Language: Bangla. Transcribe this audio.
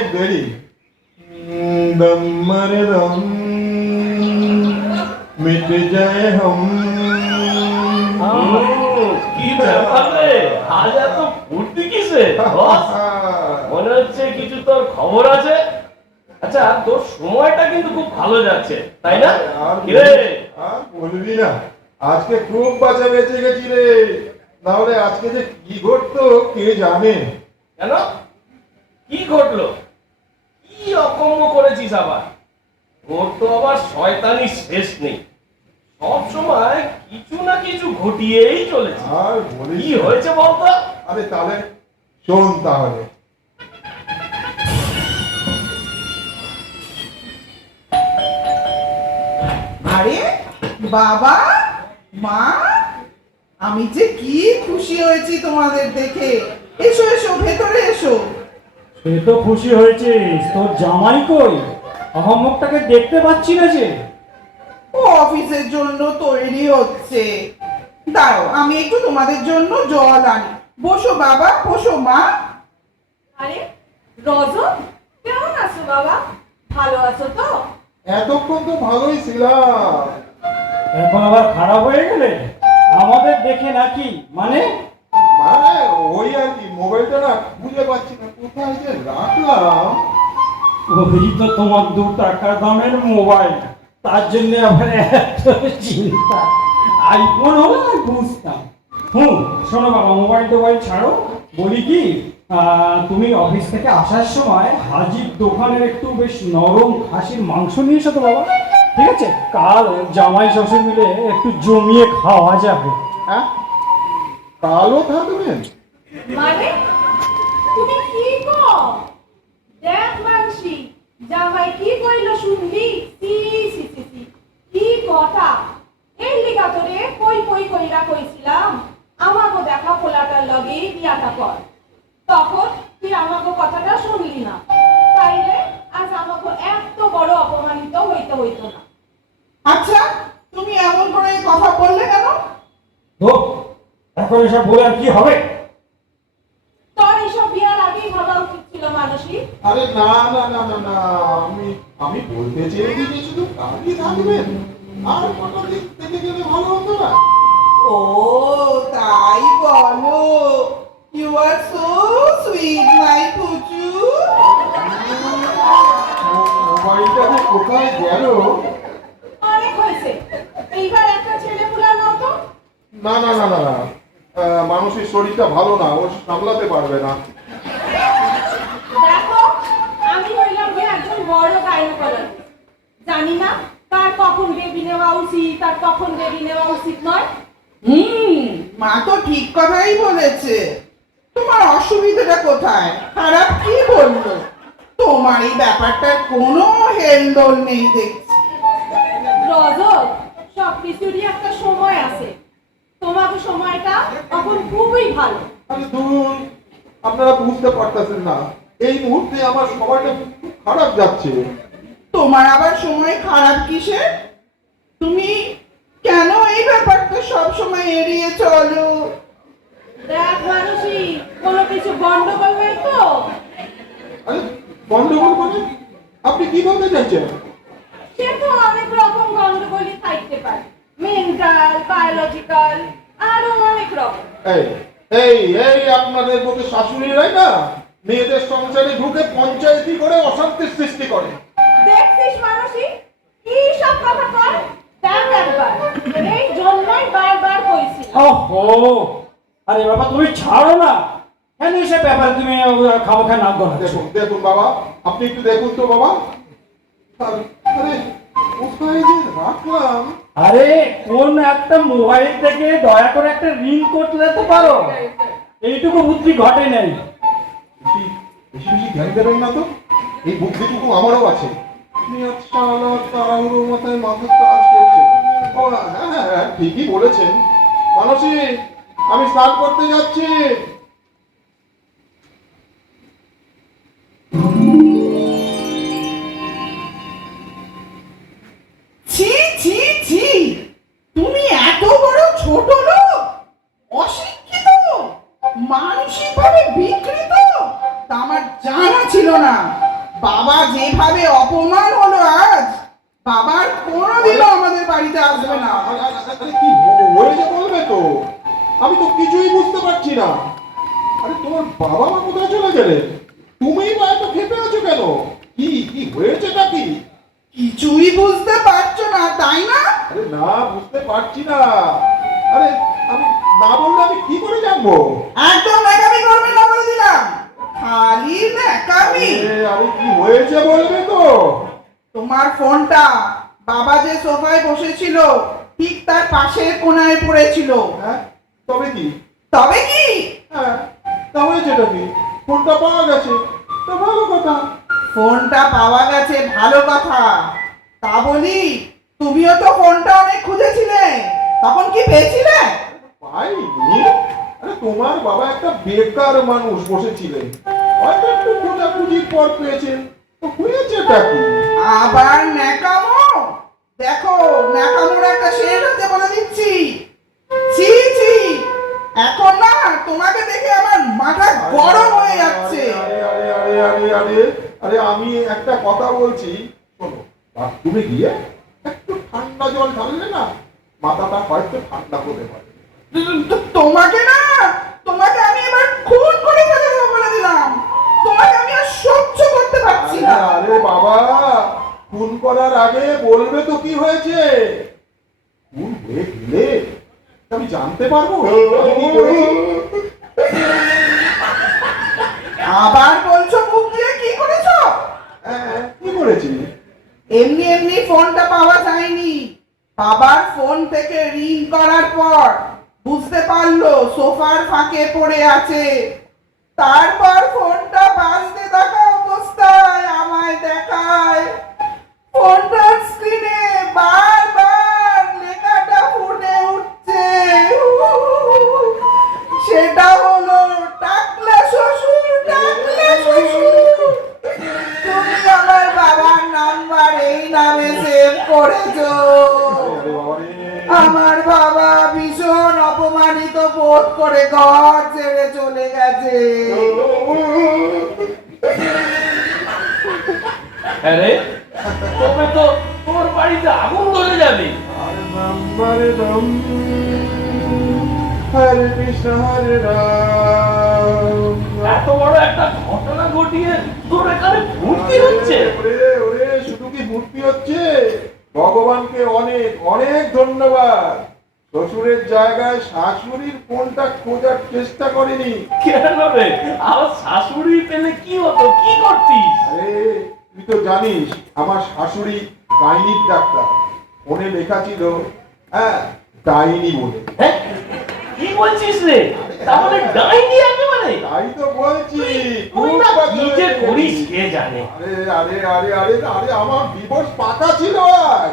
দেরি। উম, দম মারে দম মিট যায় কি ব্যাপার রে? আজ এত ফুর্তি কিসে মনে হচ্ছে কিছু তোর খবর আছে। আচ্ছা তোর সময়টা কিন্তু খুব ভালো যাচ্ছে তাই না? আর বলবি না। আজকে খুব বাঁচা বেঁচে গেছি রে। নাহলে আজকে যে কি ঘটতো কে জানে? কেন? কি ঘটলো? কি করেছিস আবার? ওর তো আবার শয়তানি শেষ নেই। সব সময় কিছু না কিছু ঘটিয়েই চলেছে। আর বলিস কি না। হয়েছে বলতো? আরে তাহলে শোন তাহলে। আরে বাবা মা আমি যে কি খুশি হয়েছি তোমাদের দেখে। এসো এসো ভেতরে এসো। সে তো খুশি হয়েছিস। তোর জামাই কই? আহম্মকটাকে দেখতে পাচ্ছি না যে। ও অফিসের জন্য তৈরি হচ্ছে। দাঁড়াও আমি একটু তোমাদের জন্য জল আনি। বসো বাবা বসো মা। আরে রজত কেমন আছো বাবা? ভালো আছো তো? এতক্ষণ তো ভালোই ছিলাম। এখন আবার খারাপ হয়ে গেলে? আমাদের দেখে নাকি? মানে? মানে ওই আর কি মোবাইলটা না বুঝে পাচ্ছি না। কোথায় যে রাখলাম? ওই তো তোমার দু টাকা দামের মোবাইল। তার জন্য আবার এত চিন্তা। আইফোন হলে আমি বুঝতাম হুম শোনো বাবা মোবাইল টোবাইল ছাড়ো। বলি কি তুমি অফিস থেকে আসার সময় হাজির দোকানের একটু বেশ নরম খাসির মাংস নিয়ে এসো তো বাবা। ঠিক আছে? কাল জামাই শ্বশুর মিলে একটু জমিয়ে খাওয়া যাবে। হ্যাঁ? কালো থাকবেন মানে? তুমি কি কো দেখ মানসি জামাই কি কইল শুনলি সি সি সি কি কথা এই লিগা তোরে কই কই কইরা কইছিলাম? আমাগো দেখা পোলাটার লগে বিয়াটা কর। তখন তুই আমাগো কথাটা শুনলি না। তাইলে আজ আমাগো এত বড় অপমানিত হইতে হইতো না। আচ্ছা তুমি এমন করে কথা বললে এখন এসব বলে আর কি হবে? তোর এইসব বিয়ার আগেই ভাবা উচিত ছিল মানসী। আরে না না না না না আমি আমি বলতে চেয়েছি যে শুধু কালই থাকবেন আর দিক থেকে গেলে ভালো হতো না। ও তাই বলো। You are so sweet my পুচু। মোবাইলটা যে কোথায় গেল? অনেক হয়েছে। এইবার একটা ছেলে পুলা নাও তো। না না না না না। মানুষের শরীরটা ভালো না ও সামলাতে পারবে না। দেখো আমি হইলাম যে একজন বড় জানি না তার কখন বেবি নেওয়া উচিত তার কখন বেবি নেওয়া উচিত নয়। হুম মা তো ঠিক কথাই বলেছে। তোমার অসুবিধাটা কোথায়? খারাপ কি বলল? তোমার এই ব্যাপারটার কোনো হেলদোল নেই দেখছি। রজত সব কিছুরই একটা সময় আছে। তোমাকে সময়টা এখন খুবই ভালো। আরে দূর আপনারা বুঝতে পারতেছেন না। এই মুহূর্তে আমার সময়টা খুব খারাপ যাচ্ছে। তোমার আবার সময় খারাপ কিসের তুমি কেন এই ব্যাপারটা সব সময় এড়িয়ে চলো? দেখ মানুষই কোনো কিছু গন্ডগোল নেই তো? আরে গন্ডগোল মানে? আপনি কি বলতে চাইছেন সে তো অনেক রকম গন্ডগোলই থাকতে পারে মেন্টাল বায়োলজিক্যাল আরও অনেক রকম এই এই এই আপনাদের মধ্যে শাশুড়িরাই না মেয়েদের সংসারে ঢুকে পঞ্চায়েতি করে অশান্তির সৃষ্টি করে। দেখছিস মানুষই কি সব কথা কর দেখ একবার। এই জন্যই বারবার কইছি। ওহো! আরে বাবা তুমি ছাড়ো না। কেন এসব ব্যাপারে তুমি খাওয়া নাক গলাচ্ছ? দেখুন দেখুন বাবা আপনি একটু দেখুন তো বাবা। আরে আরে, কোন একটা মোবাইল থেকে দয়া করে একটা রিং করতে দিতে পারো? এইটুকু বুদ্ধি ঘটে নাই। না তো এই বুদ্ধিটুকু আমারও আছে। আচ্ছা মাথায় হ্যাঁ হ্যাঁ ঠিকই বলেছেন। মানসী আমি স্নান করতে যাচ্ছি। বাবা যেভাবে অপমান হলো আজ বাবার কোনোদিনও আমাদের বাড়িতে আসবে না। কি হয়েছে বলবে তো। আমি তো কিছুই বুঝতে পারছি না। আরে তোমার বাবা মা কোথায় চলে গেলেন তুমি বা এত খেপে আছো কেন? কি কি হয়েছেটা কি? কিছুই বুঝতে পারছ না তাই না? আরে না বুঝতে পারছি না। আরে আমি না বললে আমি কি করে জানব? একদম ন্যাকামি করবে না বলে দিলাম। খালি ন্যাকামি আরে, কি হয়েছে বলবে তো? তোমার ফোনটা বাবা যে সোফায় বসেছিল ঠিক তার পাশের কোনায় পড়েছিল। হ্যাঁ? তবে কি? তবে কি? হ্যাঁ তা হয়েছেটা কি? ফোনটা পাওয়া গেছে। তা ভালো কথা। ফোনটা পাওয়া গেছে ভালো কথা। তা বলি তুমিও তো ফোনটা অনেক খুঁজেছিলে। তখন কি পেয়েছিলে? পাইনি। তোমার বাবা একটা বেকার মানুষ বসেছিলেন। হয়তো একটু খোঁজাখুঁজির পর পেয়েছেন। তো হয়েছেটা কি? আবার ন্যাকামো? দেখো ন্যাকামোর একটা শেষ আছে বলে দিচ্ছি। ছি ছি। এখন না তোমাকে দেখে আমার মাথা গরম হয়ে যাচ্ছে। আরে আরে আরে আরে আরে আরে আমি একটা কথা বলছি। শোনো বাথরুমে গিয়ে একটু ঠান্ডা জল ঢাললে না মাথাটা হয়তো ঠান্ডা হতে পারে। তোমাকে না তোমাকে আমি এবার খুন করে ফেলে দেবো বলে দিলাম। তোমাকে আমি আর সহ্য করতে পারছি না। আরে বাবা খুন করার আগে বলবে তো কি হয়েছে? খুন হয়ে গেলে আমি জানতে পারব? আবার বলছো মুখ দিয়ে কি করেছ? হ্যাঁ, কি করেছি? এমনি এমনি ফোনটা পাওয়া যায়নি। বাবার ফোন থেকে রিং করার পর বুঝতে পারল, সোফার ফাঁকে পড়ে আছে। তারপর ফোনটা বাজতে থাকা অবস্থায় আমায় দেখায়। ফোনটার স্ক্রিনে বারবার বোধ করে ঘর ছেড়ে চলে গেছে। আরে তবে তো তোর বাড়িতে আগুন ধরে যাবে। আরে দম হরে কৃষ্ণ হরে রাম। এত বড় একটা ঘটনা ঘটিয়ে তোর এখানে ফুর্তি হচ্ছে। ওরে ওরে শুধু কি মূর্তি হচ্ছে? ভগবানকে অনেক অনেক ধন্যবাদ। শ্বশুরের জায়গায় শাশুড়ির ফোনটা খোঁজার চেষ্টা করিনি? কেন রে? আমার শাশুড়ি পেলে কি হতো? কি করতিস? আরে তুই তো জানিস আমার শাশুড়ি গাইনিক ডাক্তার। ফোনে লেখা ছিল হ্যাঁ ডাইনি বলে। হ্যাঁ? কি বলছিস রে? তাহলে ডাইনি মানে তাই তো বলছি তুই না কি যে করিস কে জানে? আরে আরে আরে আরে আরে আমার ডিভোর্স পাকা ছিল আজ।